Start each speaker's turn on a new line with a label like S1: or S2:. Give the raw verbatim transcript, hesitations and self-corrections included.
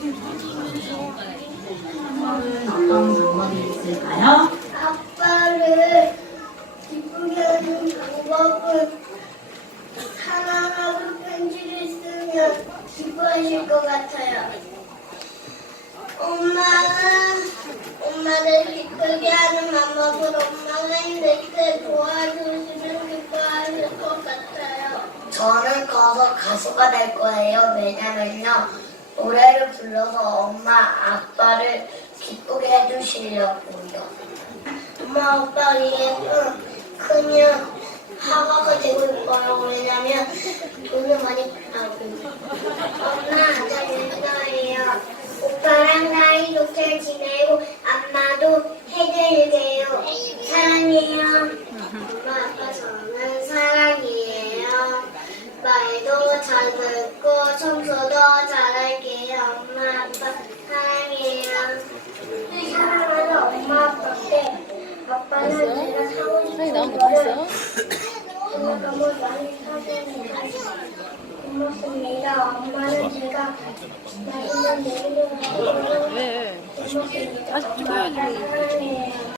S1: 어떤 방법이 있을까요?
S2: 아빠를 기쁘게 하는 방법은 사랑하고 편지를 쓰면 기뻐하실 것 같아요. 엄마는 엄마를 기쁘게 하는 방법은 엄마가 힘들 때 도와주시면 기뻐하실 것 같아요. 저는 커서 가수가 될 거예요. 왜냐면요, 노래를 불러서 엄마, 아빠를 기쁘게 해주시려고요. 엄마, 아빠 이해는 크면 화가가 되고 싶어요. 왜냐면 돈을 많이 벌라고. 엄마, 나 윤서예요. 오빠랑 사이좋게 지내고 엄마도 해드릴게요. 사랑해요. 엄마, 아빠 저는 사랑이에요. 말도 잘 듣고 청소도 잘할게요. 엄마, 아빠 사랑해요. 사랑하는 엄마, 아빠께 아빠는 제가 사고 싶은 거를 너무 많이 사주니까 고맙습니다. 엄마는 제가 맛있는 요리를 먹어서
S3: 왜?
S2: 고맙습니다.
S3: 다시 찍어야지.
S2: 사랑해요.